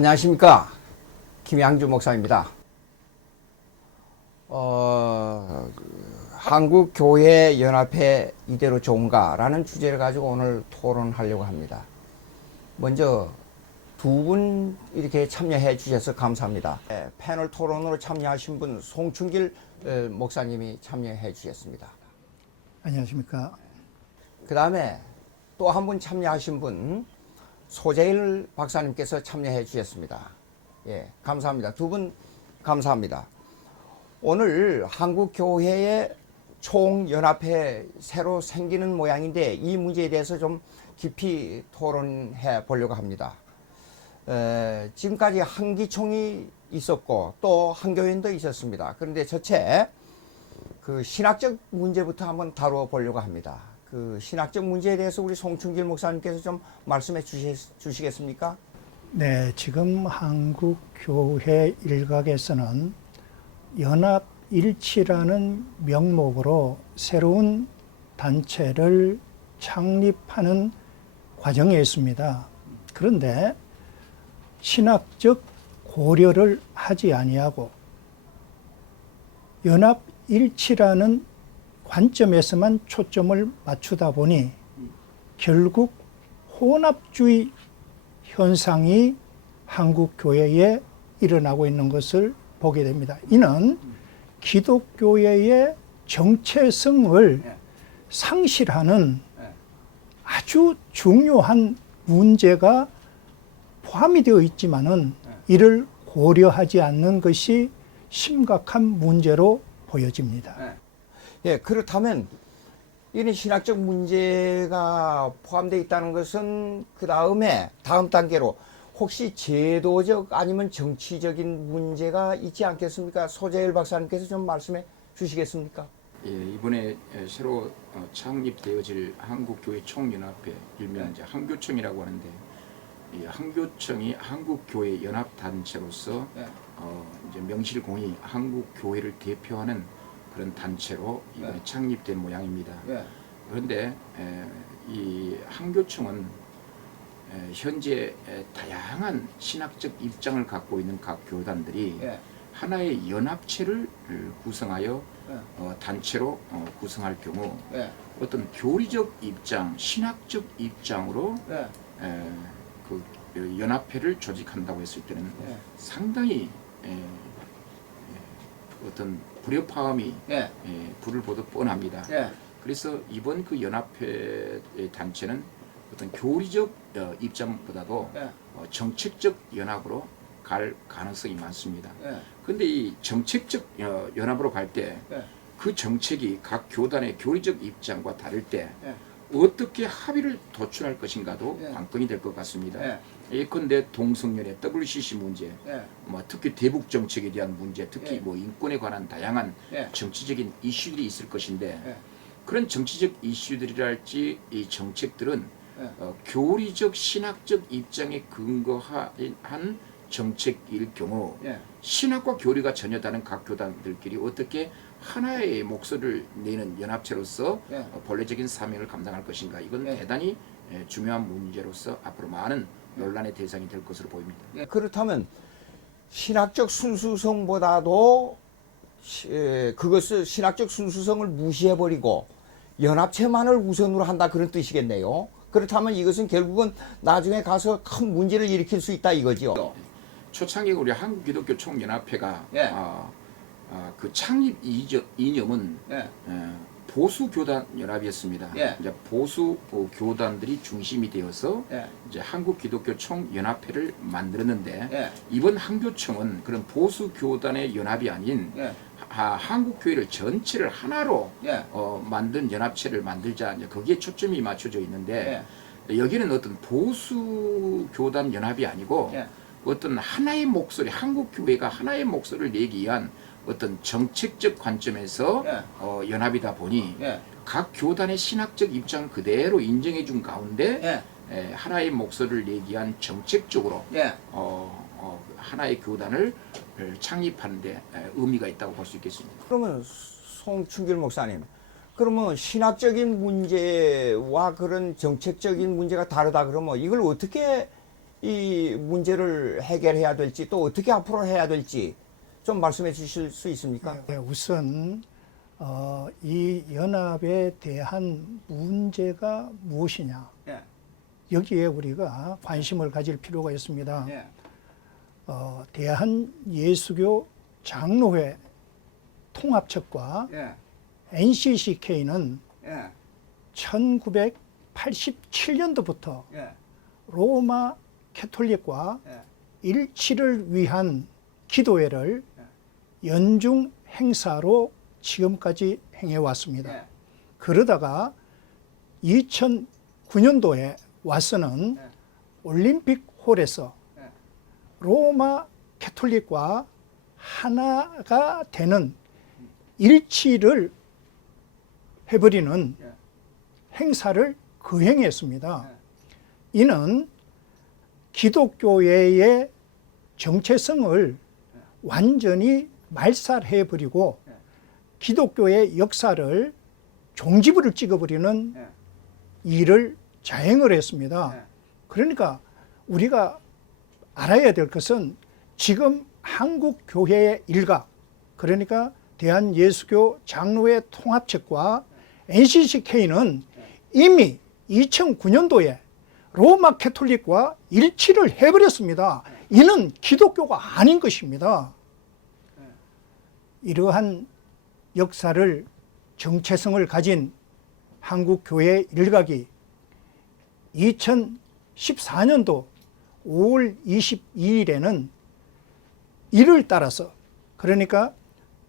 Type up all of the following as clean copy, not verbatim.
안녕하십니까. 김양주 목사입니다. 한국교회연합회 이대로 좋은가라는 주제를 가지고 오늘 토론하려고 합니다. 먼저 두 분 이렇게 참여해 주셔서 감사합니다. 패널 토론으로 참여하신 분 송충길 목사님이 참여해 주셨습니다. 안녕하십니까. 그 다음에 또 한 분 참여하신 분 소재일 박사님께서 참여해 주셨습니다. 예, 감사합니다. 두 분 감사합니다. 오늘 한국교회의 총연합회 새로 생기는 모양인데 이 문제에 대해서 좀 깊이 토론해 보려고 합니다. 지금까지 한기총이 있었고 또 한교연도 있었습니다. 그런데 첫째 그 신학적 문제부터 한번 다루어 보려고 합니다. 그 신학적 문제에 대해서 우리 송충길 목사님께서 좀 말씀해 주시겠습니까? 네, 지금 한국교회 일각에서는 연합일치라는 명목으로 새로운 단체를 창립하는 과정에 있습니다. 그런데 신학적 고려를 하지 아니하고 연합일치라는 관점에서만 초점을 맞추다 보니 결국 혼합주의 현상이 한국 교회에 일어나고 있는 것을 보게 됩니다. 이는 기독교회의 정체성을 상실하는 아주 중요한 문제가 포함이 되어 있지만은 이를 고려하지 않는 것이 심각한 문제로 보여집니다. 예, 그렇다면 이런 신학적 문제가 포함되어 있다는 것은 그 다음에 다음 단계로 혹시 제도적 아니면 정치적인 문제가 있지 않겠습니까? 소재일 박사님께서 좀 말씀해 주시겠습니까? 예, 이번에 새로 창립되어질 한국교회 총연합회, 일명 이제 한교총이라고 하는데, 이 한교총이 한국교회 연합단체로서 이제 명실공히 한국교회를 대표하는 그런 단체로 이번에 창립된 모양입니다. 그런데 이 한교총은 현재 다양한 신학적 입장을 갖고 있는 각 교단들이 하나의 연합체를 구성하여 단체로 구성할 경우 어떤 교리적 입장, 신학적 입장으로 그 연합회를 조직한다고 했을 때는 상당히 어떤 불협화음이 불을 보듯 뻔합니다. 그래서 이번 그 연합회 단체는 어떤 교리적 입장보다도 정책적 연합으로 갈 가능성이 많습니다. 그런데 이 정책적 연합으로 갈 때 그 정책이 각 교단의 교리적 입장과 다를 때 어떻게 합의를 도출할 것인가도 관건이 될 것 같습니다. 예컨대 동성연애, WCC 문제, 뭐 특히 대북 정책에 대한 문제, 특히 뭐 인권에 관한 다양한 정치적인 이슈들이 있을 것인데 그런 정치적 이슈들이랄지 이 정책들은 교리적 신학적 입장에 근거한 정책일 경우 신학과 교리가 전혀 다른 각 교단들끼리 어떻게 하나의 목소리를 내는 연합체로서 본래적인 사명을 감당할 것인가, 이건 대단히 중요한 문제로서 앞으로 많은 논란의 대상이 될 것으로 보입니다. 그렇다면 신학적 순수성보다도 그것을 신학적 순수성을 무시해버리고 연합체만을 우선으로 한다, 그런 뜻이겠네요. 그렇다면 이것은 결국은 나중에 가서 큰 문제를 일으킬 수 있다 이거죠. 초창기 우리 한국기독교 총연합회가 그 창립 이념은 보수 교단 연합이었습니다. 이제 보수 교단들이 중심이 되어서 이제 한국 기독교 총연합회를 만들었는데 이번 한교총은 그런 보수 교단의 연합이 아닌 한국 교회를 전체를 하나로 만든 연합체를 만들자, 이제 거기에 초점이 맞춰져 있는데 여기는 어떤 보수 교단 연합이 아니고 어떤 하나의 목소리, 한국 교회가 하나의 목소리를 내기 위한 어떤 정책적 관점에서 연합이다 보니 각 교단의 신학적 입장 그대로 인정해 준 가운데 하나의 목소리를 내기 위한 정책적으로 하나의 교단을 창립하는 데 의미가 있다고 볼 수 있겠습니다. 그러면 송충길 목사님, 그러면 신학적인 문제와 그런 정책적인 문제가 다르다 그러면 이걸 어떻게 이 문제를 해결해야 될지 또 어떻게 앞으로 해야 될지 좀 말씀해 주실 수 있습니까? 네, 우선 이 연합에 대한 문제가 무엇이냐, 예. 여기에 우리가 관심을 가질 필요가 있습니다. 예. 대한예수교 장로회 통합측과 예. NCCK는 예. 1987년도부터 예. 로마 캐톨릭과 예. 일치를 위한 기도회를 연중 행사로 지금까지 행해왔습니다. 예. 그러다가 2009년도에 와서는 예. 올림픽 홀에서 예. 로마 캐톨릭과 하나가 되는 일치를 해버리는 예. 행사를 거행했습니다. 예. 이는 기독교회의 정체성을 완전히 말살해버리고 예. 기독교의 역사를 종지부를 찍어버리는 예. 일을 자행을 했습니다. 예. 그러니까 우리가 알아야 될 것은 지금 한국 교회의 일각, 그러니까 대한예수교 장로회 통합측과 NCCK는 이미 2009년도에 로마 캐톨릭과 일치를 해버렸습니다. 이는 기독교가 아닌 것입니다. 이러한 역사를, 정체성을 가진 한국 교회 일각이 2014년도 5월 22일에는 이를 따라서, 그러니까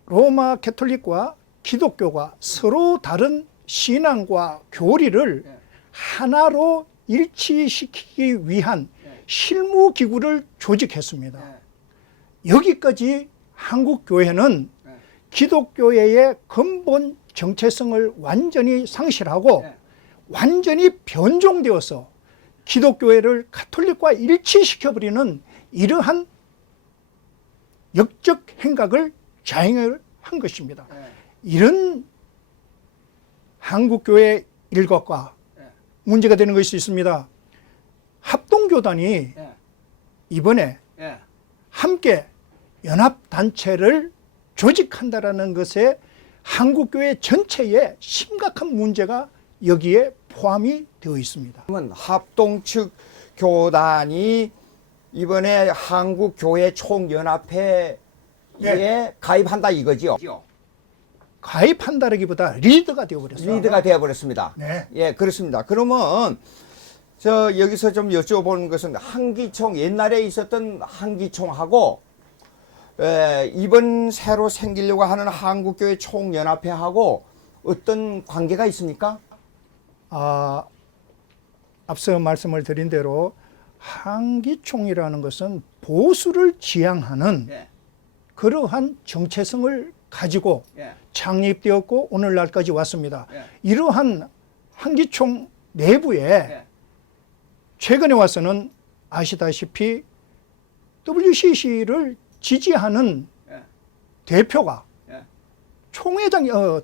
로마 캐톨릭과 기독교가 서로 다른 신앙과 교리를 하나로 일치시키기 위한 실무기구를 조직했습니다. 여기까지 한국 교회는 기독교회의 근본 정체성을 완전히 상실하고 완전히 변종되어서 기독교회를 가톨릭과 일치시켜버리는 이러한 역적 행각을 자행을 한 것입니다. 이런 한국교회 일각과 문제가 되는 것이 있습니다. 합동교단이 이번에 함께 연합단체를 조직한다라는 것에 한국교회 전체에 심각한 문제가 여기에 포함이 되어 있습니다. 그러면 합동측 교단이 이번에 한국교회 총연합회에 가입한다 이거지요? 가입한다라기보다 리더가 되어버렸어요. 리드가 되어버렸습니다. 네. 예, 그렇습니다. 그러면 저 여기서 좀 여쭤보는 것은 한기총, 옛날에 있었던 한기총하고 이번 새로 생기려고 하는 한국교회 총연합회하고 어떤 관계가 있습니까? 앞서 말씀을 드린 대로 한기총이라는 것은 보수를 지향하는 그러한 정체성을 가지고 창립되었고 오늘날까지 왔습니다. 이러한 한기총 내부에 최근에 와서는 아시다시피 WCC를 지지하는 대표가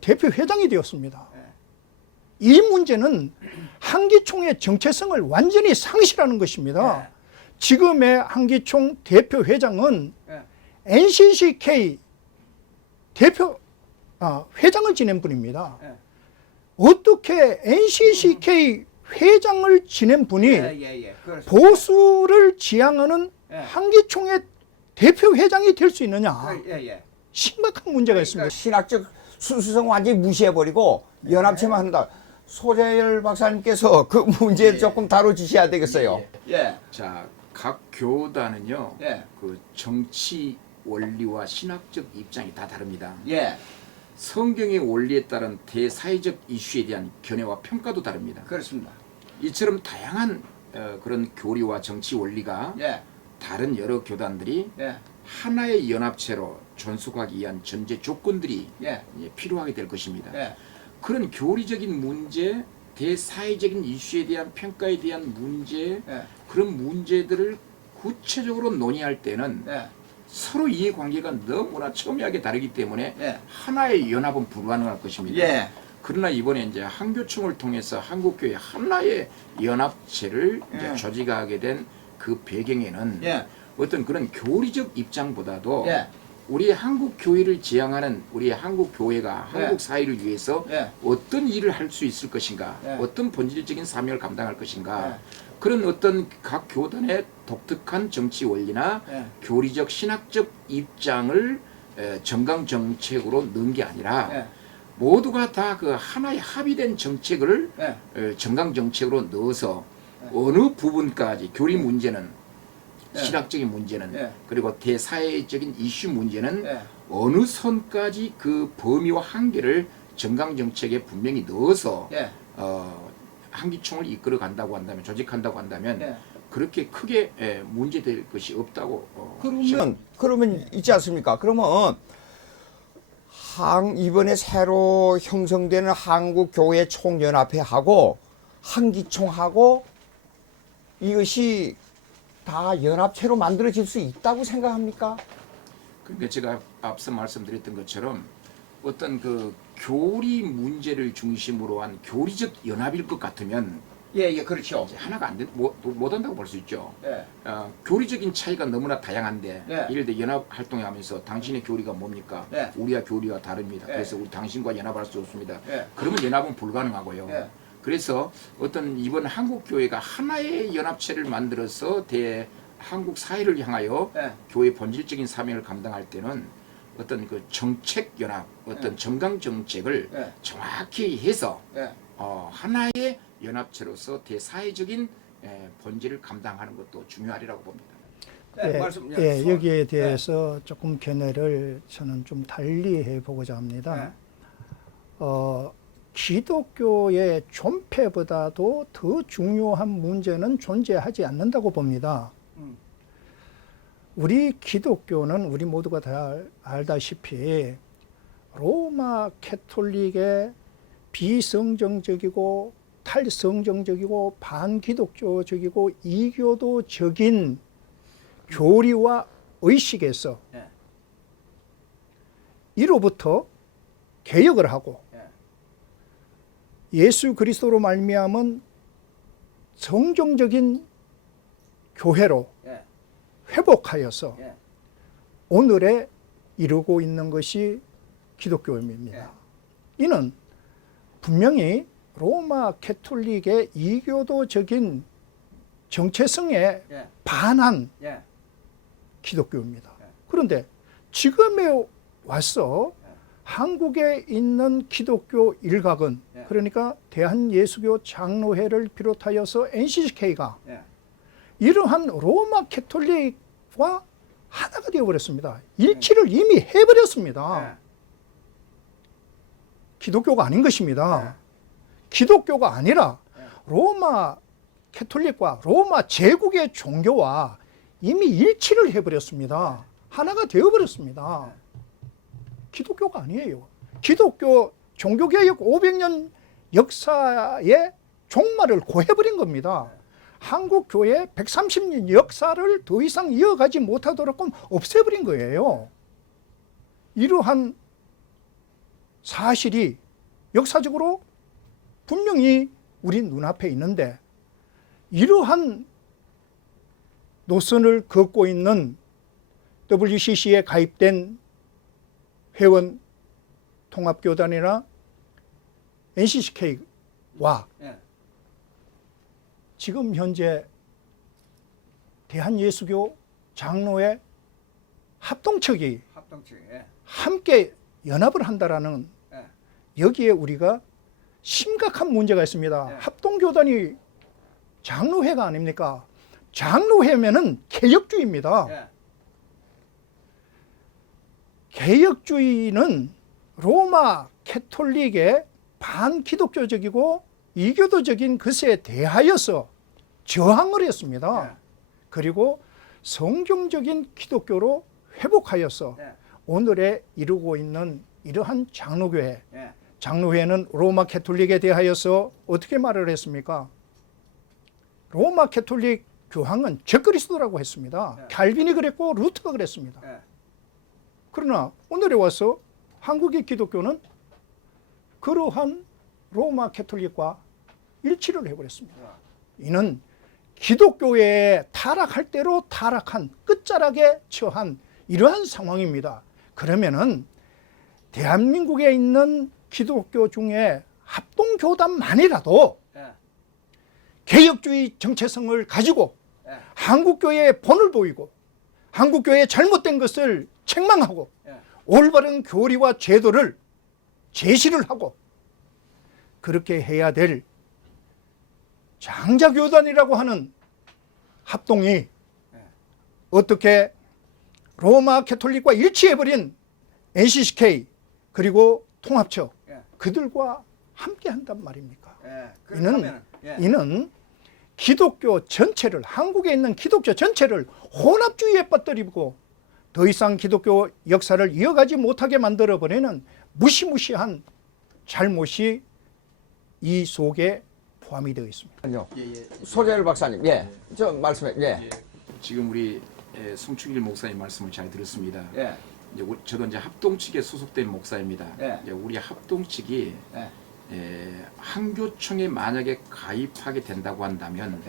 대표 회장이 되었습니다. 이 문제는 한기총의 정체성을 완전히 상실하는 것입니다. 지금의 한기총 대표 회장은 NCCK 대표 회장을 지낸 분입니다. 어떻게 NCCK 회장을 지낸 분이 보수를 지향하는 한기총의 대표 회장이 될 수 있느냐? 심각한 문제가 있습니다. 신학적 순수성 완전히 무시해버리고 연합체만 한다. 소재열 박사님께서 그 문제 조금 다뤄주셔야 되겠어요. 자, 각 교단은요, 그 정치 원리와 신학적 입장이 다 다릅니다. 성경의 원리에 따른 대사회적 이슈에 대한 견해와 평가도 다릅니다. 그렇습니다. 이처럼 다양한 그런 교리와 정치 원리가 다른 여러 교단들이 하나의 연합체로 존속하기 위한 전제 조건들이 필요하게 될 것입니다. 그런 교리적인 문제, 대사회적인 이슈에 대한 평가에 대한 문제, 그런 문제들을 구체적으로 논의할 때는 서로 이해관계가 너무나 첨예하게 다르기 때문에 하나의 연합은 불가능할 것입니다. 그러나 이번에 이제 한교총을 통해서 한국교회 하나의 연합체를 이제 조직하게 된 그 배경에는 예. 어떤 그런 교리적 입장보다도 예. 우리 한국 교회를 지향하는 우리 한국 교회가 예. 한국 사회를 위해서 예. 어떤 일을 할 수 있을 것인가, 예. 어떤 본질적인 사명을 감당할 것인가, 예. 그런 어떤 각 교단의 독특한 정치 원리나 예. 교리적 신학적 입장을 정강 정책으로 넣은 게 아니라 예. 모두가 다 그 하나의 합의된 정책을 예. 정강 정책으로 넣어서 예. 어느 부분까지 교리 문제는 예. 신학적인 문제는 예. 그리고 대사회적인 이슈 문제는 예. 어느 선까지 그 범위와 한계를 정강 정책에 분명히 넣어서 예. 한기총을 이끌어 간다고 한다면 조직한다고 한다면 예. 그렇게 크게 문제될 것이 없다고 그러면 있지 않습니까? 그러면 이번에 새로 형성되는 한국교회 총연합회하고 한기총하고 이것이 다 연합체로 만들어질 수 있다고 생각합니까? 그러니까 제가 앞서 말씀드렸던 것처럼 어떤 그 교리 문제를 중심으로 한 교리적 연합일 것 같으면 예, 그렇죠. 이제 하나가 못 한다고 볼 수 있죠. 예. 교리적인 차이가 너무나 다양한데 예. 예를 들어 연합 활동하면서 당신의 교리가 뭡니까? 예. 우리와 교리가 다릅니다. 예. 그래서 우리 당신과 연합할 수 없습니다. 예. 그러면 연합은 불가능하고요. 예. 그래서 어떤 이번 한국 교회가 하나의 연합체를 만들어서 한국 사회를 향하여 예. 교회 본질적인 사명을 감당할 때는 어떤 그 정책 연합, 어떤 정강 정책을 예. 정확히 해서 예. 하나의 연합체로서 대사회적인 본질을 감당하는 것도 중요하리라고 봅니다. 여기에 대해서 조금 견해를 저는 좀 달리 해보고자 합니다. 기독교의 존폐보다도 더 중요한 문제는 존재하지 않는다고 봅니다. 우리 기독교는 우리 모두가 다 알다시피 로마 캐톨릭의 비성정적이고 탈성정적이고 반기독교적이고 이교도적인 교리와 의식에서 이로부터 개혁을 하고 예수 그리스도로 말미암은 성경적인 교회로 회복하여서 오늘에 이루고 있는 것이 기독교입니다. 이는 분명히 로마 캐톨릭의 이교도적인 정체성에 반한 기독교입니다. 그런데 지금에 와서 한국에 있는 기독교 일각은 그러니까 대한예수교 장로회를 비롯하여서 NCCK가 이러한 로마 캐톨릭과 하나가 되어버렸습니다. 일치를 이미 해버렸습니다. 기독교가 아닌 것입니다. 기독교가 아니라 로마 캐톨릭과 로마 제국의 종교와 이미 일치를 해버렸습니다. 하나가 되어버렸습니다. 기독교가 아니에요. 기독교 종교개혁 500년 역사의 종말을 고해버린 겁니다. 한국교회 130년 역사를 더 이상 이어가지 못하도록 없애버린 거예요. 이러한 사실이 역사적으로 분명히 우리 눈앞에 있는데 이러한 노선을 걷고 있는 WCC에 가입된 회원 통합교단이나 NCCK와 지금 현재 대한예수교 장로회 합동측이 함께 연합을 한다라는 여기에 우리가 심각한 문제가 있습니다. 합동교단이 장로회가 아닙니까? 장로회면은 개혁주의입니다. 개혁주의는 로마 캐톨릭의 반기독교적이고 이교도적인 것에 대하여서 저항을 했습니다. 그리고 성경적인 기독교로 회복하여서 오늘에 이루고 있는 이러한 장로교회, 장로회는 로마 캐톨릭에 대하여서 어떻게 말을 했습니까? 로마 캐톨릭 교황은 적그리스도라고 했습니다. 칼빈이 그랬고 루터가 그랬습니다. 그러나 오늘에 와서 한국의 기독교는 그러한 로마 캐톨릭과 일치를 해버렸습니다. 이는 기독교에 타락할 대로 타락한 끝자락에 처한 이러한 상황입니다. 그러면은 대한민국에 있는 기독교 중에 합동교단만이라도 개혁주의 정체성을 가지고 한국교회의 본을 보이고 한국교회의 잘못된 것을 책망하고 올바른 교리와 제도를 제시를 하고 그렇게 해야 될 장자교단이라고 하는 합동이 어떻게 로마 가톨릭과 일치해버린 NCCK 그리고 통합처 그들과 함께 한단 말입니까? 이는 기독교 전체를, 한국에 있는 기독교 전체를 혼합주의에 빠뜨리고 더 이상 기독교 역사를 이어가지 못하게 만들어버리는 무시무시한 잘못이 이 속에 포함이 되어 있습니다. 아니요. 소재일 박사님, 예, 저 말씀해, 예. 지금 우리 송충길 목사님 말씀을 잘 들었습니다. 이제 저도 이제 합동 측에 소속된 목사입니다. 이제 우리 합동 측이 한교총에 만약에 가입하게 된다고 한다면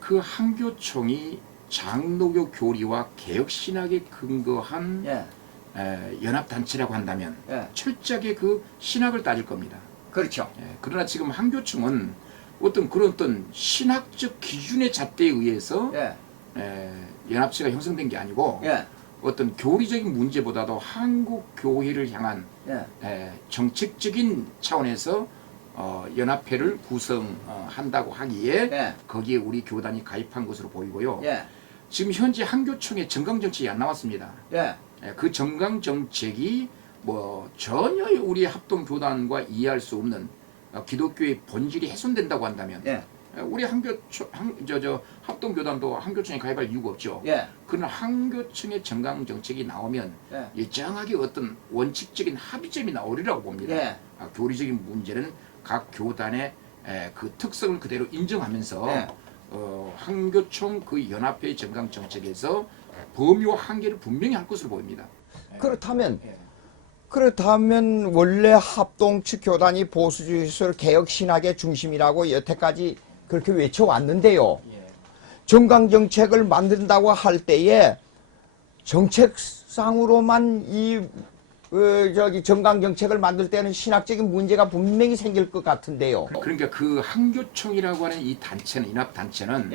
그 한교총이 장로교 교리와 개혁신학에 근거한 연합단체라고 한다면 철저하게 그 신학을 따질 겁니다. 그렇죠. 그러나 지금 한교총은 어떤 신학적 기준의 잣대에 의해서 연합체가 형성된 게 아니고 어떤 교리적인 문제보다도 한국 교회를 향한 정책적인 차원에서 연합회를 구성한다고 하기에 거기에 우리 교단이 가입한 것으로 보이고요. 지금 현재 한교총의 정강정책이 안 나왔습니다. 그 정강정책이 뭐 전혀 우리 합동교단과 이해할 수 없는 기독교의 본질이 훼손된다고 한다면 우리 합동교단도 한교총에 가입할 이유가 없죠. 그러나 한교총의 정강정책이 나오면 일정하게 어떤 원칙적인 합의점이 나오리라고 봅니다. 교리적인 문제는 각 교단의 그 특성을 그대로 인정하면서 한교총 그 연합회의 정강정책에서 범위와 한계를 분명히 할 것으로 보입니다. 그렇다면 원래 합동 측 교단이 보수주의설 개혁신학의 중심이라고 여태까지 그렇게 외쳐왔는데요. 정강정책을 만든다고 할 때에 정책상으로만 정강정책을 만들 때는 신학적인 문제가 분명히 생길 것 같은데요. 그러니까 그 한교총이라고 하는 이 단체는, 연합단체는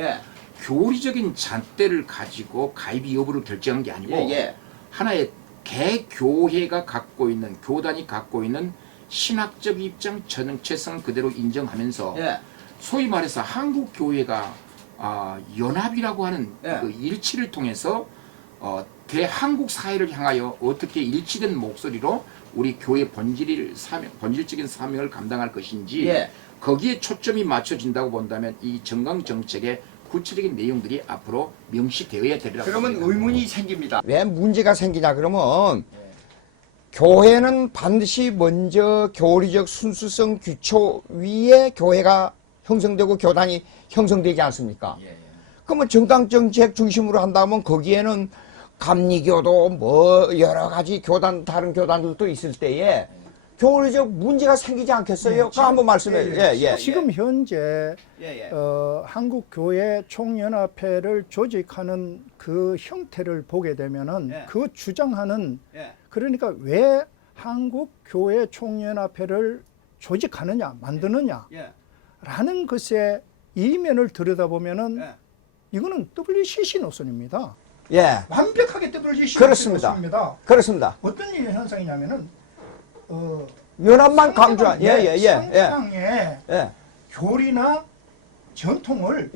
교리적인 잣대를 가지고 가입 여부를 결정한 게 아니고 하나의 개교회가 갖고 있는, 교단이 갖고 있는 신학적 입장, 정체성을 그대로 인정하면서 소위 말해서 한국 교회가 연합이라고 하는 그 일치를 통해서 대한국 사회를 향하여 어떻게 일치된 목소리로 우리 교회 본질적인 사명을 감당할 것인지 거기에 초점이 맞춰진다고 본다면 이 정강정책의 구체적인 내용들이 앞으로 명시되어야 되리라고 그러면 봅니다. 의문이 생깁니다. 왜 문제가 생기냐 그러면 교회는 반드시 먼저 교리적 순수성 규초 위에 교회가 형성되고 교단이 형성되지 않습니까? 그러면 정강정책 중심으로 한다면 거기에는 감리교도 뭐 여러 가지 다른 교단들도 있을 때에 교리적 문제가 생기지 않겠어요? 그거 한번 말씀해. 지금 현재 한국교회 총연합회를 조직하는 그 형태를 보게 되면은 그 주장하는 그러니까 왜 한국교회 총연합회를 조직하느냐, 만드느냐 라는 것의 이면을 들여다보면은 이거는 WCC 노선입니다. 완벽하게 WCC 노선입니다. 그렇습니다. 어떤 현상이냐면은 연합만 강조한 상대방의 교리나 전통을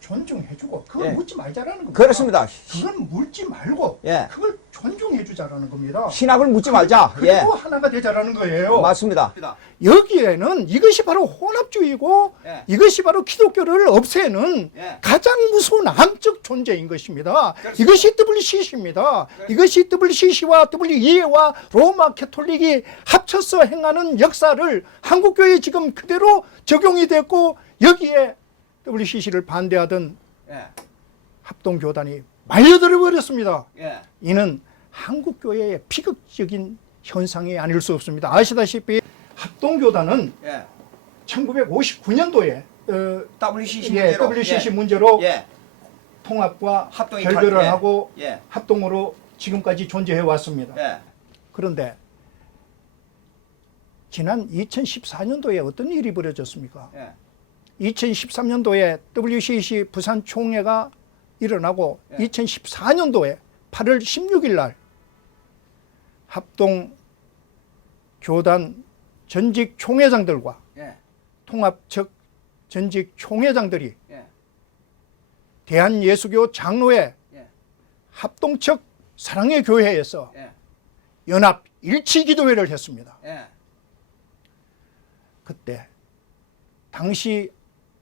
존중해주고 그걸 묻지 말자라는 겁니다. 그렇습니다. 그걸 묻지 말고 그걸 존중해주자라는 겁니다. 신학을 묻지 말자. 그리고 하나가 되자라는 거예요. 맞습니다. 여기에는 이것이 바로 혼합주의고 이것이 바로 기독교를 없애는 가장 무서운 암적 존재인 것입니다. 이것이 WCC입니다. 이것이 WCC와 WEA와 로마 가톨릭이 합쳐서 행하는 역사를 한국교회에 지금 그대로 적용이 됐고 여기에 WCC를 반대하던 합동교단이 말려들어 버렸습니다. 이는 한국교회의 비극적인 현상이 아닐 수 없습니다. 아시다시피 합동교단은 1959년도에 WCC 예, 문제로. WCC 문제로 예. 통합과 합동이 결별을 예. 하고 예. 합동으로 지금까지 존재해 왔습니다. 예. 그런데 지난 2014년도에 어떤 일이 벌어졌습니까? 예. 2013년도에 WCC 부산 총회가 일어나고 예. 2014년도에 8월 16일 날 합동 교단 전직 총회장들과 예. 통합측 전직 총회장들이 예. 대한예수교 장로회 예. 합동측 사랑의 교회에서 예. 연합 일치 기도회를 했습니다. 예. 그때 당시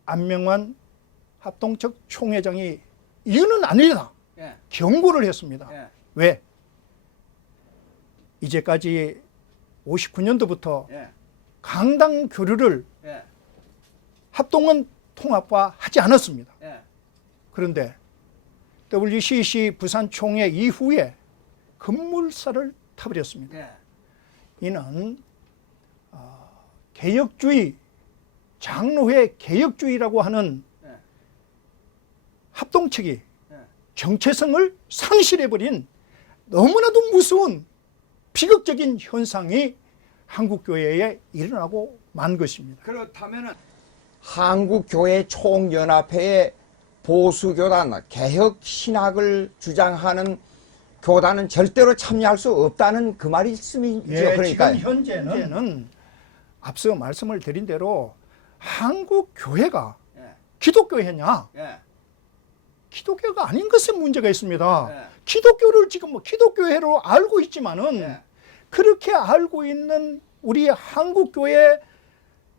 안명환 합동측 총회장이 이유는 아니다 예. 경고를 했습니다. 예. 왜? 이제까지 59년도부터 예. 강당 교류를 예. 합동은 통합과 하지 않았습니다. 예. 그런데 WCC 부산 총회 이후에 급물살을 타버렸습니다. 예. 이는 개혁주의, 장로회 개혁주의라고 하는 예. 합동측이 예. 정체성을 상실해버린 너무나도 무서운 비극적인 현상이 한국교회에 일어나고 만 것입니다. 그렇다면은 한국교회 총연합회의 보수교단, 개혁신학을 주장하는 교단은 절대로 참여할 수 없다는 그 말씀이죠. 그러니까 지금 현재는 앞서 말씀을 드린 대로 한국교회가 예. 기독교회냐? 예. 기독교가 아닌 것에 문제가 있습니다. 예. 기독교를 지금 뭐 기독교회로 알고 있지만은 예. 그렇게 알고 있는 우리 한국교회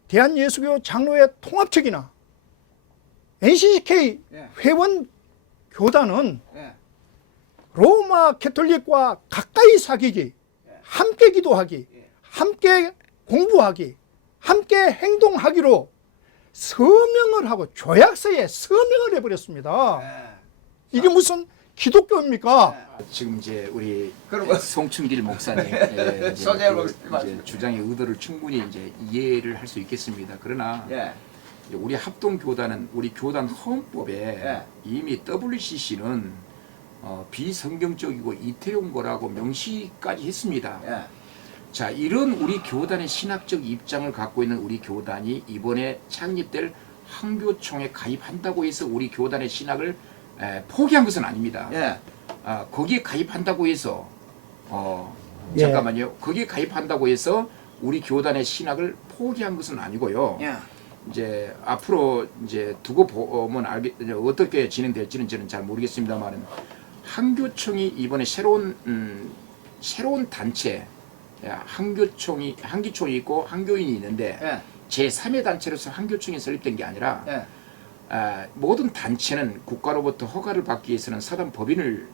대한예수교 장로회 통합측이나 NCCK 예. 회원 교단은 예. 로마 캐톨릭과 가까이 사귀기, 함께 기도하기, 함께 공부하기, 함께 행동하기로 서명을 하고 조약서에 서명을 해버렸습니다. 예. 이게 무슨 기독교입니까? 지금 이제 우리 그러면- 송충길 목사님 이제 서재열 그 목사님. 이제 주장의 의도를 충분히 이제 이해를 할 수 있겠습니다. 그러나 예. 이제 우리 합동 교단은 우리 교단 헌법에 예. 이미 WCC는 비성경적이고 이태용거라고 명시까지 했습니다. 예. 자, 이런 우리 교단의 신학적 입장을 갖고 있는 우리 교단이 이번에 창립될 한교총에 가입한다고 해서 우리 교단의 신학을 포기한 것은 아닙니다. 예. 거기에 가입한다고 해서 예. 잠깐만요. 거기에 가입한다고 해서 우리 교단의 신학을 포기한 것은 아니고요. 예. 이제 앞으로 이제 두고 보면 어떻게 진행될지는 저는 잘 모르겠습니다만은 한교총이 이번에 새로운 단체 한기총이 있고 한교인이 있는데 예. 제3의 단체로서 한교총이 설립된 게 아니라 예. 모든 단체는 국가로부터 허가를 받기 위해서는 사단 법인을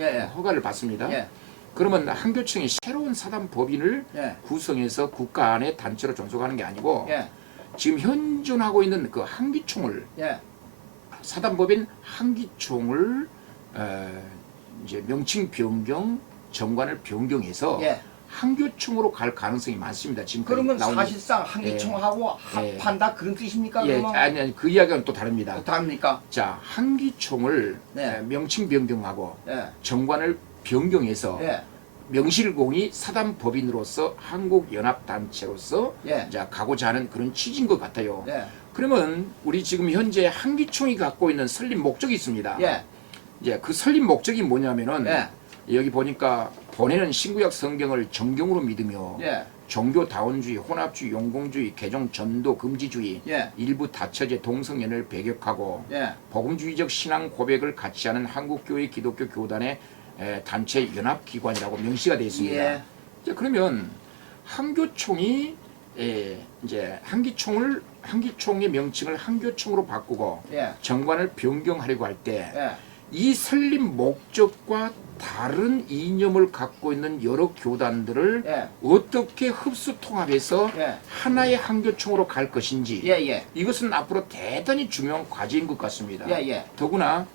예. 허가를 받습니다. 예. 그러면 한교총이 새로운 사단 법인을 예. 구성해서 국가 안에 단체로 존속하는 게 아니고 예. 지금 현존하고 있는 그 한기총을 예. 사단법인 한기총을 이제 명칭 변경, 정관을 변경해서 예. 한교총으로 갈 가능성이 많습니다. 지금 그러면 사실상 한기총하고 합한다 그런 뜻입니까? 그러면 아니 그 이야기는 또 다릅니다. 또 다릅니까? 자, 한기총을 네. 명칭 변경하고 예. 정관을 변경해서 예. 명실공히 사단법인으로서 한국연합단체로서 예. 이제 가고자 하는 그런 취지인 것 같아요. 예. 그러면 우리 지금 현재 한기총이 갖고 있는 설립 목적이 있습니다. 예. 이제 그 설립 목적이 뭐냐면은 예. 여기 보니까 본회는 신구약 성경을 정경으로 믿으며 예. 종교다원주의, 혼합주의, 용공주의, 개종 전도 금지주의, 예. 일부 다처제 동성연애를 배격하고 예. 복음주의적 신앙 고백을 같이 하는 한국교회 기독교 교단의 단체 연합기관이라고 명시가 되어 있습니다. 예. 이제 그러면 한교총이 이제 한기총의 명칭을 한교총으로 바꾸고 예. 정관을 변경하려고 할 때 이 예. 설립 목적과 다른 이념을 갖고 있는 여러 교단들을 예. 어떻게 흡수 통합해서 예. 하나의 한교총으로 갈 것인지 예. 예. 이것은 앞으로 대단히 중요한 과제인 것 같습니다. 예. 예. 더구나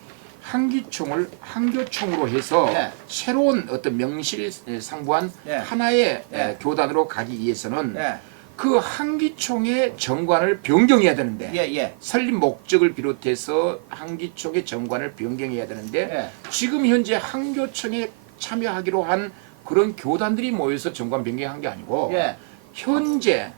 한기총을 한교총으로 해서 예. 새로운 어떤 명실상부한 예. 하나의 예. 교단으로 가기 위해서는 예. 그 한기총의 정관을 변경해야 되는데 예. 설립 목적을 비롯해서 한기총의 정관을 변경해야 되는데 예. 지금 현재 한교총에 참여하기로 한 그런 교단들이 모여서 정관 변경한 게 아니고 예. 현재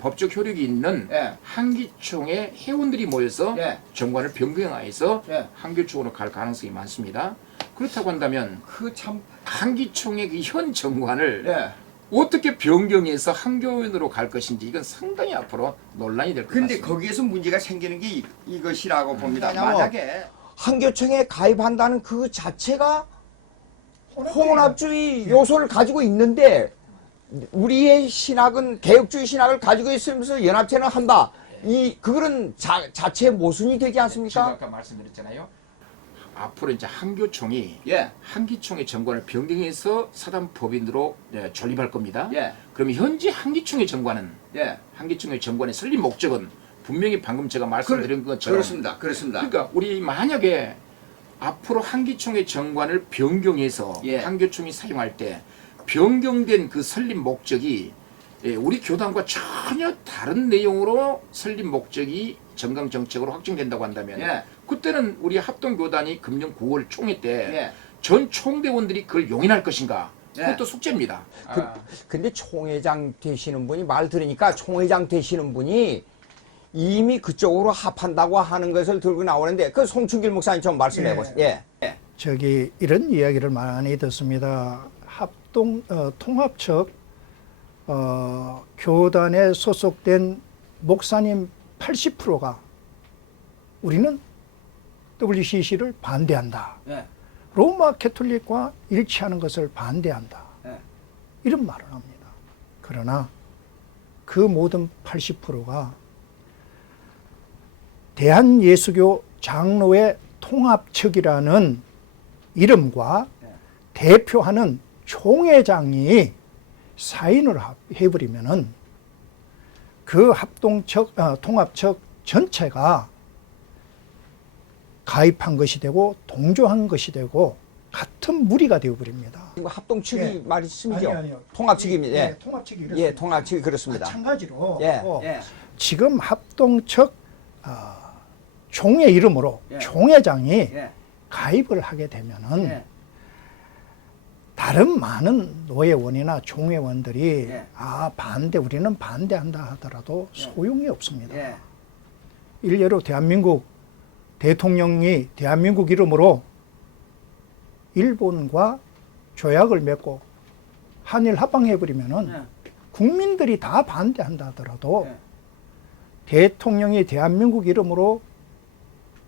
법적 효력이 있는 예. 한기총의 회원들이 모여서 예. 정관을 변경해서 예. 한교총으로 갈 가능성이 많습니다. 그렇다고 한다면 그 참. 한기총의 그 현 정관을 예. 어떻게 변경해서 한교원으로 갈 것인지 이건 상당히 앞으로 논란이 될 것 근데 같습니다. 거기에서 문제가 생기는 게 이것이라고 봅니다. 왜냐면 만약에 한교총에 가입한다는 그 자체가 혼합주의 요소를 가지고 있는데 우리의 신학은 개혁주의 신학을 가지고 있으면서 연합체는 한다. 그거는 자체 모순이 되지 제가 않습니까? 아까 말씀드렸잖아요. 앞으로 이제 한교총이 예. 한기총의 정관을 변경해서 사단 법인으로 존립할 겁니다. 예. 그러면 현재 한기총의 정관은 예. 한기총의 정관의 설립 목적은 분명히 방금 제가 말씀드린 것처럼 그렇습니다. 그러니까 우리 만약에 앞으로 한기총의 정관을 변경해서 예. 한교총이 사용할 때 변경된 그 설립 목적이 우리 교단과 전혀 다른 내용으로 설립 목적이 정강 정책으로 확정된다고 한다면 예. 그때는 우리 합동교단이 금년 9월 총회 때 예. 전 총대원들이 그걸 용인할 것인가? 예. 그것도 숙제입니다. 근데 총회장 되시는 분이 말 들으니까 총회장 되시는 분이 이미 그쪽으로 합한다고 하는 것을 들고 나오는데 그 송충길 목사님 좀 말씀해 보세요. 예. 저기 이런 이야기를 많이 듣습니다. 통합측 교단에 소속된 목사님 80%가 우리는 WCC를 반대한다. 예. 로마 캐톨릭과 일치하는 것을 반대한다. 예. 이런 말을 합니다. 그러나 그 모든 80%가 대한예수교 장로회 통합측이라는 이름과 대표하는 총회장이 사인을 해버리면은 그 통합측 전체가 가입한 것이 되고 동조한 것이 되고 같은 무리가 되어버립니다. 합동측이 예. 말씀이죠. 아니요. 통합측입니다. 예. 통합측이 예, 통합측이 그렇습니다. 마찬가지로 예. 지금 합동측 총회 이름으로 예. 총회장이 예. 가입을 하게 되면은 예. 다른 많은 노회원이나 총회원들이 예. 우리는 반대한다 하더라도 소용이 없습니다. 예. 일례로 대한민국 대통령이 대한민국 이름으로 일본과 조약을 맺고 한일 합방해버리면은 예. 국민들이 다 반대한다 하더라도 예. 대통령이 대한민국 이름으로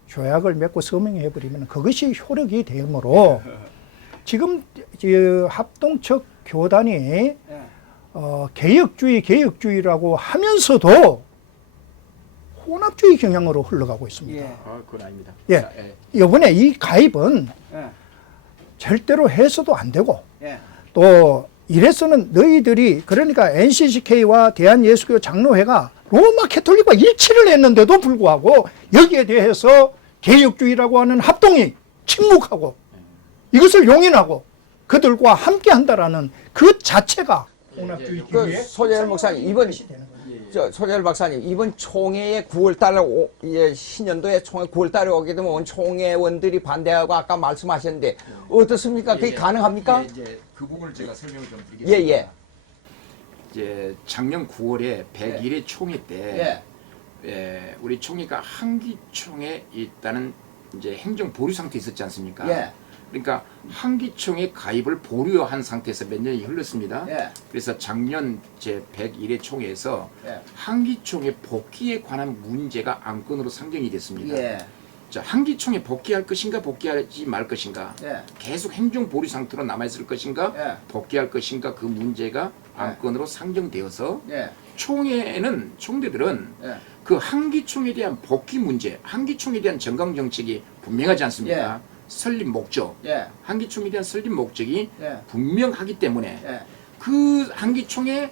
조약을 맺고 서명해버리면 그것이 효력이 되므로 지금 합동측 교단이 예. 개혁주의라고 하면서도 혼합주의 경향으로 흘러가고 있습니다. 예. 그건 아닙니다. 예. 자, 이번에 이 가입은 예. 절대로 해서도 안 되고 예. 또 이래서는 너희들이 그러니까 NCCK와 대한예수교 장로회가 로마 캐톨릭과 일치를 했는데도 불구하고 여기에 대해서 개혁주의라고 하는 합동이 침묵하고 이것을 용인하고 그들과 함께 한다라는 그 자체가 혼합주의 그 기류에 소재열 목사님 이번 소재열 박사님 이번 총회에 9월달에 신년도에 총회 9월달에 오게 되면 총회원들이 반대하고 아까 말씀하셨는데 어떻습니까? 그게 가능합니까? 이제 그 부분을 제가 설명을 좀 드리겠습니다. 예. 이제 작년 9월에 101회 총회 때 우리 총회가 한기총에 있다는 이제 행정 보류 상태에 있었지 않습니까? 예. 그러니까 한기총에 가입을 보류한 상태에서 몇 년이 흘렀습니다. 예. 그래서 작년 제 101회 총회에서 예. 한기총의 복귀에 관한 문제가 안건으로 상정이 됐습니다. 예. 자, 한기총에 복귀할 것인가 복귀하지 말 것인가 예. 계속 행정 보류 상태로 남아있을 것인가 예. 복귀할 것인가 그 문제가 안건으로 상정되어서 예. 총대들은 예. 그 한기총에 대한 복귀 문제, 한기총에 대한 정강 정책이 분명하지 않습니까? 설립 목적, 예. 한기총에 대한 설립 목적이 예. 분명하기 때문에 예. 그 한기총에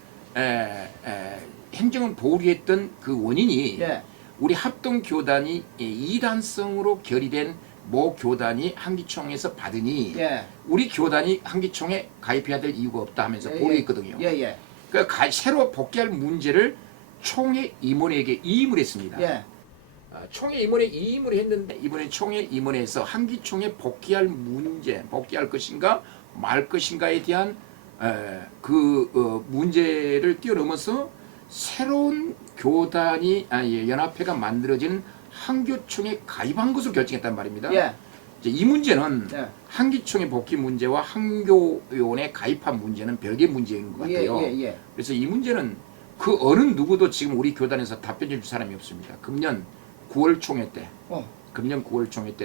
행정을 보류했던 그 원인이 예. 우리 합동교단이 이단성으로 결의된 모 교단이 한기총에서 받으니 예. 우리 교단이 한기총에 가입해야 될 이유가 없다 하면서 보류했거든요. 예. 그러니까 새로 복귀할 문제를 총회 임원에게 이임을 했습니다. 예. 총회 임원에 이임을 했는데 이번에 총회 임원에서 한기총에 복귀할 문제, 복귀할 것인가 말 것인가에 대한 문제를 뛰어넘어서 새로운 교단이 연합회가 만들어지는 한교총에 가입한 것으로 결정했단 말입니다. 예. 이제 이 문제는 예. 한기총의 복귀 문제와 한교원에 가입한 문제는 별개의 문제인 것 같아요. 예. 그래서 이 문제는 그 어느 누구도 지금 우리 교단에서 답변해 줄 사람이 없습니다. 금년 9월 총회 때,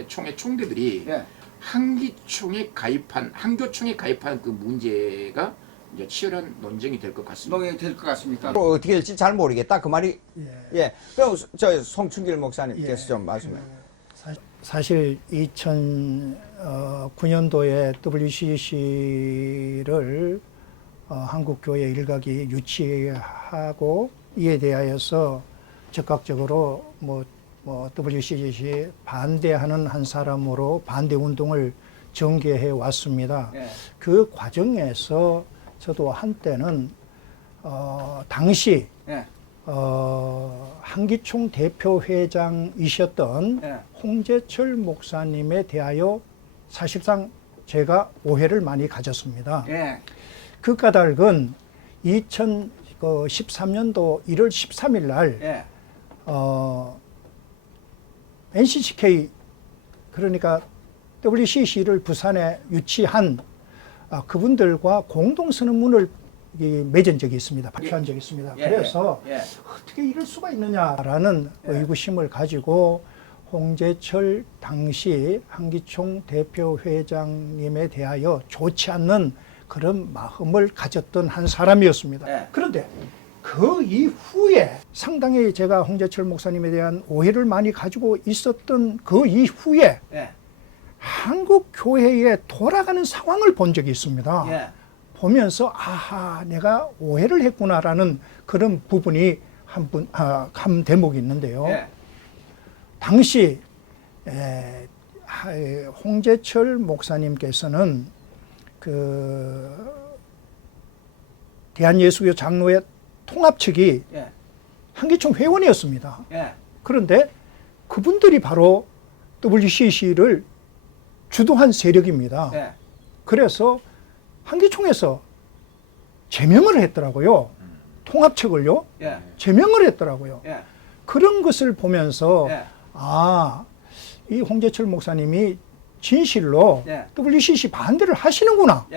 총회 총대들이 예. 한기총에 가입한 그 문제가 이제 치열한 논쟁이 될 것 같습니다. 농이 될 것 같습니까? 어떻게 될지 잘 모르겠다. 그 말이 예. 그럼 저 송충길 목사님께서 좀 말씀해. 사실 2009년도에 WCC를 한국교회 일각이 유치하고 이에 대하여서 적극적으로 WCC 반대하는 한 사람으로 반대 운동을 전개해 왔습니다. 예. 그 과정에서 저도 한때는 당시 예. 한기총 대표회장이셨던 예. 홍재철 목사님에 대하여 사실상 제가 오해를 많이 가졌습니다. 예. 그 까닭은 2013년도 1월 13일 날 예. NCCK 그러니까 WCC를 부산에 유치한 그분들과 공동선언문을 맺은 적이 있습니다. 발표한 적이 있습니다. 그래서 어떻게 이럴 수가 있느냐라는 의구심을 가지고 홍재철 당시 한기총 대표회장님에 대하여 좋지 않는 그런 마음을 가졌던 한 사람이었습니다. 그런데 그 이후에 상당히 제가 홍재철 목사님에 대한 오해를 많이 가지고 있었던 그 이후에 한국 교회에 돌아가는 상황을 본 적이 있습니다. 보면서 아하 내가 오해를 했구나라는 그런 부분이 한 대목이 있는데요. 당시 홍재철 목사님께서는 그 대한예수교 장로회 통합 측이 한기총 회원이었습니다. 그런데 그분들이 바로 WCC를 주도한 세력입니다. 그래서 한기총에서 제명을 했더라고요. 통합측을요. 제명을 했더라고요. 그런 것을 보면서 이 홍재철 목사님이 진실로 WCC 반대를 하시는구나.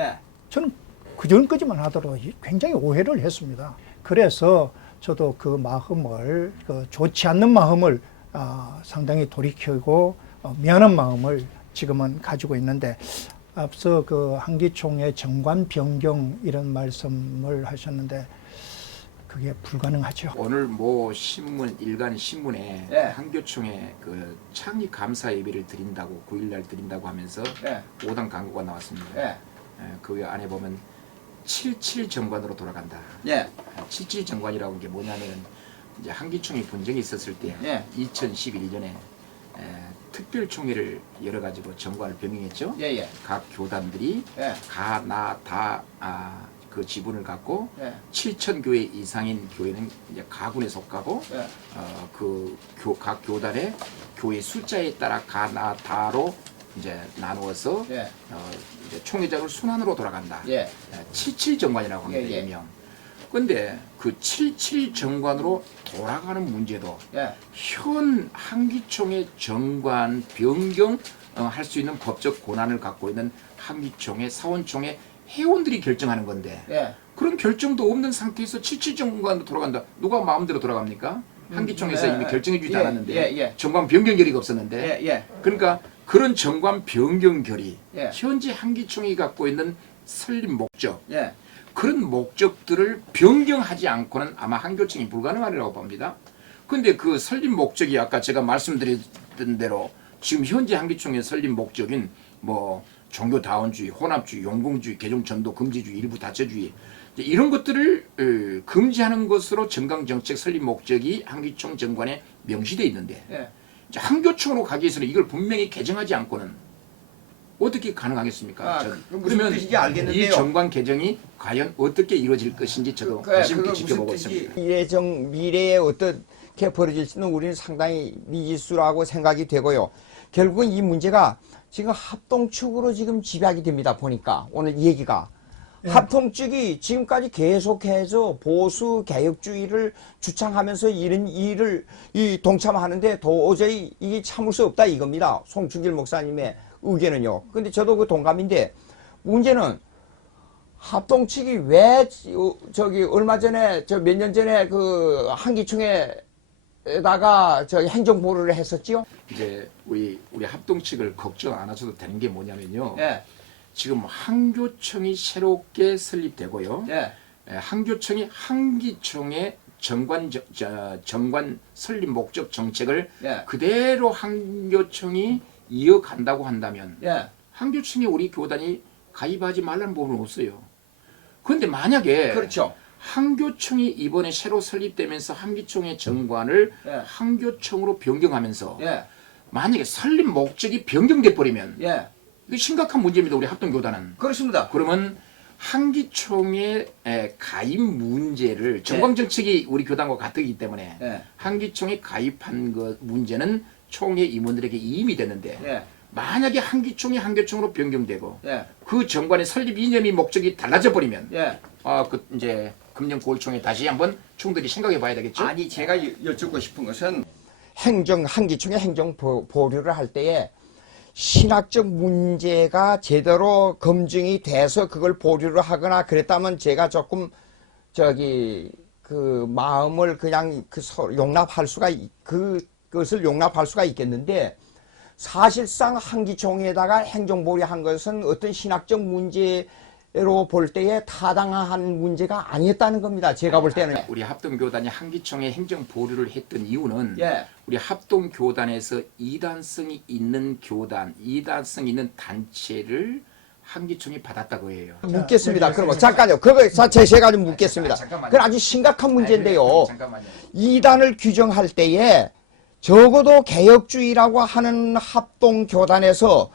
저는 그전까지만 하더라도 굉장히 오해를 했습니다. 그래서 저도 그 마음을 좋지 않는 마음을 상당히 돌이키고 미안한 마음을 지금은 가지고 있는데 앞서 그 한기총의 정관 변경 이런 말씀을 하셨는데 그게 불가능하죠. 오늘 일간 신문에 한교총에 그 창립 감사 예배를 드린다고 9일날 드린다고 하면서 5당 광고가 나왔습니다. 그 안에 보면 77 정관으로 돌아간다. 77 정관이라고 게 뭐냐면 이제 한기총이 분쟁이 있었을 때 2011년에 특별총회를 열어가지고 정관을 변경했죠. 각 교단들이 그 지분을 갖고 7천 교회 이상인 교회는 이제 가군에 속하고 각 교단의 교회 숫자에 따라 가나다로 이제 나누어서 이제 총회장을 순환으로 돌아간다. 77 정관이라고 합니다. 일명. 근데 그 77 정관으로 돌아가는 문제도 현 한기총의 정관 변경 할 수 있는 법적 권한을 갖고 있는 한기총의 사원총의 회원들이 결정하는 건데 그런 결정도 없는 상태에서 77 정관으로 돌아간다. 누가 마음대로 돌아갑니까? 한기총에서 이미 결정해 주지 않았는데 정관 변경 결의가 없었는데 그러니까 그런 정관 변경 결의 현재 한기총이 갖고 있는 설립 목적 그런 목적들을 변경하지 않고는 아마 한교총이 불가능하리라고 봅니다. 근데 그 설립 목적이 아까 제가 말씀드렸던 대로 지금 현재 한기총의 설립 목적인 종교다원주의, 혼합주의, 용공주의, 개종전도 금지주의, 일부 다처주의 이런 것들을 금지하는 것으로 정강정책 설립 목적이 한기총 정관에 명시되어 있는데 한교총으로 가기 위해서는 이걸 분명히 개정하지 않고는 어떻게 가능하겠습니까? 무슨 그러면 뜻인지 알겠는데요. 이 정관 개정이 과연 어떻게 이루어질 것인지 저도 관심 있게 지켜보고 있습니다. 미래에 어떻게 벌어질지는 우리는 상당히 미지수라고 생각이 되고요. 결국은 이 문제가 지금 합동 측으로 지금 집약이 됩니다. 보니까 오늘 얘기가. 합동 측이 지금까지 계속해서 보수 개혁주의를 주창하면서 이런 일을 동참하는데 도저히 이게 참을 수 없다 이겁니다. 송충길 목사님의 의견은요. 근데 저도 그 동감인데 문제는 합동 측이 왜 얼마 전에 몇 년 전에 그 한기총에다가 행정 보류를 했었지요? 이제 우리 합동 측을 걱정 안 하셔도 되는 게 뭐냐면요. 예. 지금 한교총이 새롭게 설립되고요. 예. 한교총이 한기총의 정관 설립 목적 정책을 예. 그대로 한교총이 이어간다고 한다면 예. 한교총에 우리 교단이 가입하지 말라는 부분은 없어요. 그런데 만약에 그렇죠. 한교총이 이번에 새로 설립되면서 한기총의 정관을 예. 한교총으로 변경하면서 예. 만약에 설립 목적이 변경돼 버리면 예. 이거 심각한 문제입니다. 우리 합동교단은. 그렇습니다. 그러면 한기총의 가입 문제를 정광정책이 우리 교단과 같기 때문에 예. 한기총에 가입한 그 문제는 총회 임원들에게 이임이 됐는데 예. 만약에 한기총이 한교총으로 변경되고 예. 그 정관의 설립 이념이 목적이 달라져 버리면 예. 그 이제 금년 9월총회 다시 한번 총들이 생각해 봐야 되겠죠. 아니 제가 여쭙고 싶은 것은 한기총의 행정 보류를 할 때에 신학적 문제가 제대로 검증이 돼서 그걸 보류를 하거나 그랬다면 제가 조금 그 마음을 그냥 용납할 수가 그것을 용납할 수가 있겠는데 사실상 한기총에다가 행정 보류한 것은 어떤 신학적 문제로 볼 때에 타당한 문제가 아니었다는 겁니다. 제가 볼 때는. 우리 합동교단이 한기총에 행정 보류를 했던 이유는 예. 우리 합동교단에서 이단성이 있는 교단, 이단성 있는 단체를 한기총이 받았다고 해요. 묻겠습니다. 그럼 잠깐요. 그거 제가 좀 묻겠습니다. 잠깐만요. 그건 아주 심각한 문제인데요. 잠깐만요. 이단을 규정할 때에 적어도 개혁주의라고 하는 합동교단에서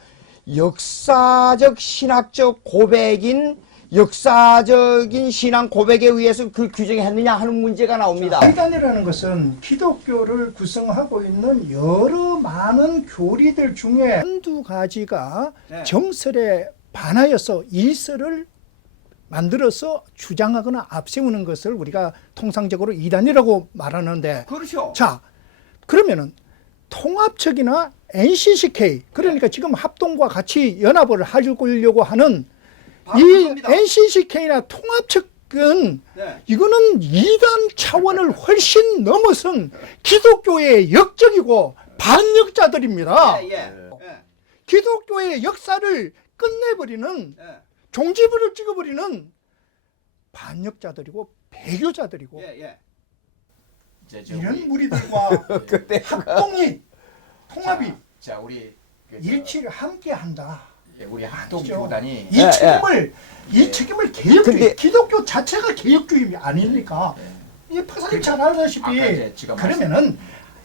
역사적 신학적 고백인 역사적인 신앙 고백에 의해서 그 규정했느냐 하는 문제가 나옵니다. 이단이라는 것은 기독교를 구성하고 있는 여러 많은 교리들 중에 한두 가지가 네. 정설에 반하여서 일설을 만들어서 주장하거나 앞세우는 것을 우리가 통상적으로 이단이라고 말하는데, 그렇죠. 자, 그러면은 통합측이나 NCCK, 그러니까 지금 합동과 같이 연합을 하려고 하는 이 그겁니다. NCCK나 통합측은 네. 이거는 이단 차원을 훨씬 넘어선 기독교의 역적이고 반역자들입니다. 예. 기독교의 역사를 끝내버리는, 예. 종지부를 찍어버리는 반역자들이고 배교자들이고 이런 무리들과 그때 합동이 통합이 자 우리 일치를 함께한다. 우리 합동교단이 이 책임을 개혁주의, 근데- 기독교 자체가 개혁주의 아닙니까? 이 파사님 잘 알다시피 아까 이제 지금 그러면은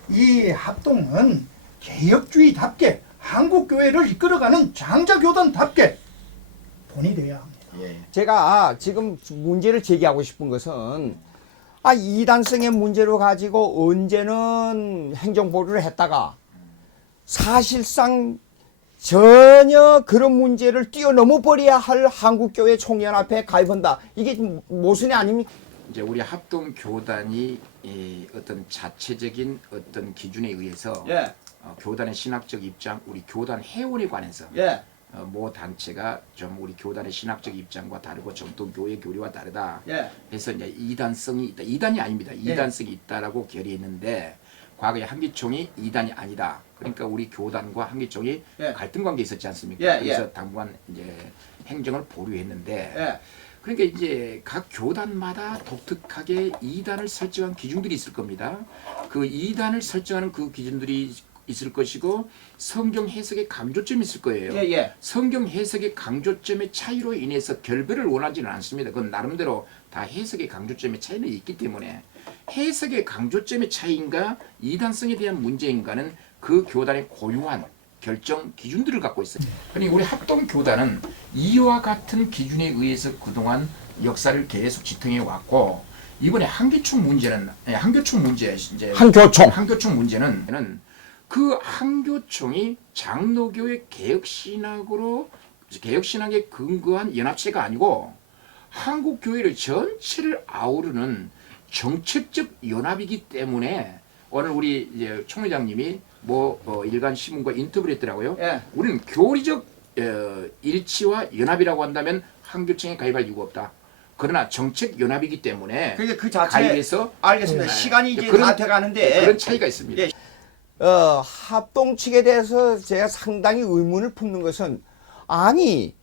이 합동은 개혁주의답게 한국교회를 이끌어가는 장자교단답게 본이 돼야 합니다. 제가 지금 문제를 제기하고 싶은 것은 이단성의 문제로 가지고 언제는 행정보류를 했다가 사실상 전혀 그런 문제를 뛰어넘어 버려야 할 한국교회 총연합회에 가입한다. 이게 모순이 아닙니까? 이제 우리 합동교단이 어떤 자체적인 어떤 기준에 의해서 교단의 신학적 입장, 우리 교단 회원에 관해서 모 단체가 좀 우리 교단의 신학적 입장과 다르고 정통 교회 교리와 다르다. 해서 이제 이단성이 있다. 이단이 아닙니다. 이단성이 있다라고 결의했는데 과거에 한기총이 이단이 아니다. 그러니까 우리 교단과 한기총이 갈등 관계 있었지 않습니까? 그래서 당분간 이제 행정을 보류했는데 그러니까 이제 각 교단마다 독특하게 이단을 설정한 기준들이 있을 겁니다. 그 이단을 설정하는 그 기준들이 있을 것이고 성경 해석의 강조점이 있을 거예요. 성경 해석의 강조점의 차이로 인해서 결별을 원하지는 않습니다. 그건 나름대로 다 해석의 강조점의 차이는 있기 때문에 해석의 강조점의 차이인가 이단성에 대한 문제인가는 그 교단의 고유한 결정 기준들을 갖고 있어요. 아니 우리 합동교단은 이와 같은 기준에 의해서 그동안 역사를 계속 지탱해 왔고 이번에 한교총 문제는 한교총 문제 이제 한교총 문제는 그 한교총이 장로교의 개혁신학에 근거한 연합체가 아니고 한국 교회를 전체를 아우르는 정책적 연합이기 때문에 오늘 우리 이제 총회장님이 일간 신문과 인터뷰를 했더라고요. 예. 우리는 교리적 일치와 연합이라고 한다면 한교총에 가입할 이유가 없다. 그러나 정책 연합이기 때문에 그게 그 자체 가입해서 알겠습니다. 시간이 이제 그런- 다 돼가는데 그런 차이가 있습니다. 예. 합동 측에 대해서 제가 상당히 의문을 품는 것은 아니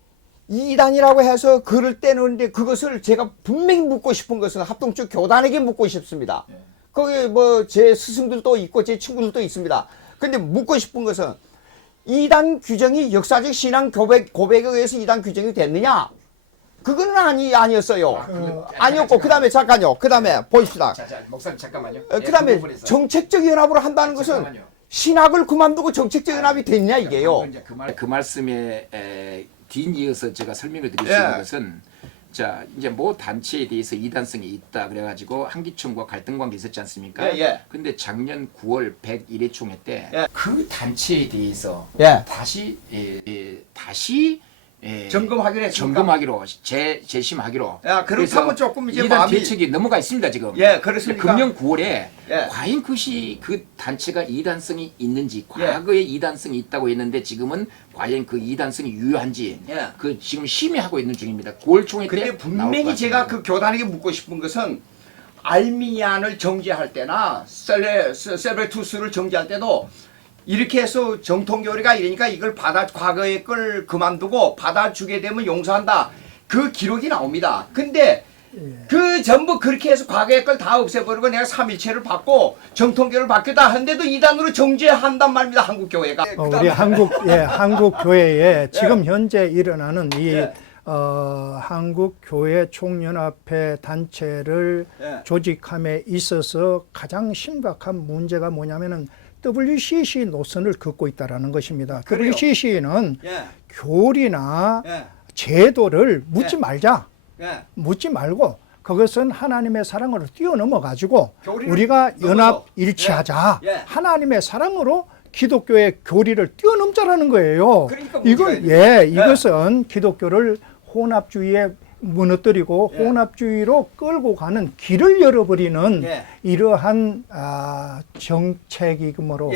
이단이라고 해서 글을 떼는데 그것을 제가 분명히 묻고 싶은 것은 합동 측 교단에게 묻고 싶습니다. 거기 제 스승들도 있고 제 친구들도 있습니다. 근데 묻고 싶은 것은 이단 규정이 역사적 신앙 고백에 의해서 이단 규정이 됐느냐? 그거는 아니었어요. 아니었고 그다음에 잠깐요. 그다음에 보십시다. 자, 목사님 잠깐만요. 그다음에 정책적 연합으로 한다는 것은 잠깐만요. 신학을 그만두고 정책적 연합이 됐냐 이게요. 그 말씀에 뒤이어서 제가 설명을 드릴 수 예. 있는 것은 자 이제 모 단체에 대해서 이단성이 있다 그래가지고 한기총과 갈등 관계 있었지 않습니까? 예, 예. 근데 작년 9월 101회 총회 때 예. 그 단체에 대해서 예. 다시 점검하기로 했습니까? 점검하기로 재심하기로. 야, 그렇게 하면 조금 이제 이단 마음이- 대책이 넘어가 있습니다 지금. 예, 그렇습니까? 금년 9월에 예. 과연 그 단체가 이단성이 있는지 과거에 이단성이 있다고 했는데 지금은 과연 그 이단성이 유효한지 예. 그 지금 심의하고 있는 중입니다. 9월 총회 때 근데 분명히 제가 그 교단에게 묻고 싶은 것은 알미니안을 정지할 때나 세베투스를 정지할 때도 이렇게 해서 정통교리가 이러니까 이걸 과거의 걸 그만두고 받아주게 되면 용서한다. 그 기록이 나옵니다. 근데 그 전부 그렇게 해서 과거의 걸 다 없애버리고 내가 3.1체를 받고 정통교를 받겠다 하는데도 이단으로 정죄한단 말입니다. 한국교회가. 우리 한국 교회에 지금 현재 일어나는 이 한국 교회 총연합회 단체를 예. 조직함에 있어서 가장 심각한 문제가 뭐냐면은 WCC 노선을 긋고 있다라는 것입니다. 그래요? WCC는 예. 교리나 예. 제도를 묻지 예. 말자. 예. 묻지 말고 그것은 하나님의 사랑으로 뛰어넘어 가지고 교리를 우리가 넘어서. 연합 일치하자. 예. 예. 하나님의 사랑으로 기독교의 교리를 뛰어넘자라는 거예요. 그러니까 이것은 기독교를 혼합주의에 무너뜨리고 혼합주의로 끌고 가는 길을 열어버리는 예. 이러한 정책이므로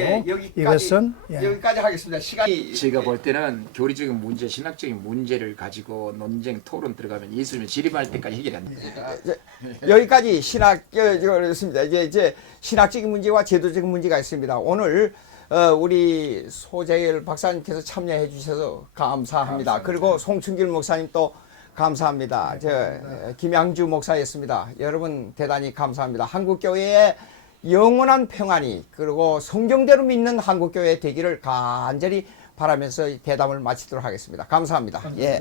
이것은 여기까지 하겠습니다. 시간이 제가 볼 때는 교리적인 문제, 신학적인 문제를 가지고 논쟁, 토론 들어가면 예수님을 지림할 때까지 해결이 안 됩니다. 여기까지 그렇습니다. 이제 신학적인 문제와 제도적인 문제가 있습니다. 오늘 우리 소재일 박사님께서 참여해 주셔서 감사합니다. 그리고 송충길 목사님 또 감사합니다. 김양주 목사였습니다. 여러분 대단히 감사합니다. 한국교회의 영원한 평안이 그리고 성경대로 믿는 한국교회 되기를 간절히 바라면서 대담을 마치도록 하겠습니다. 감사합니다. 예.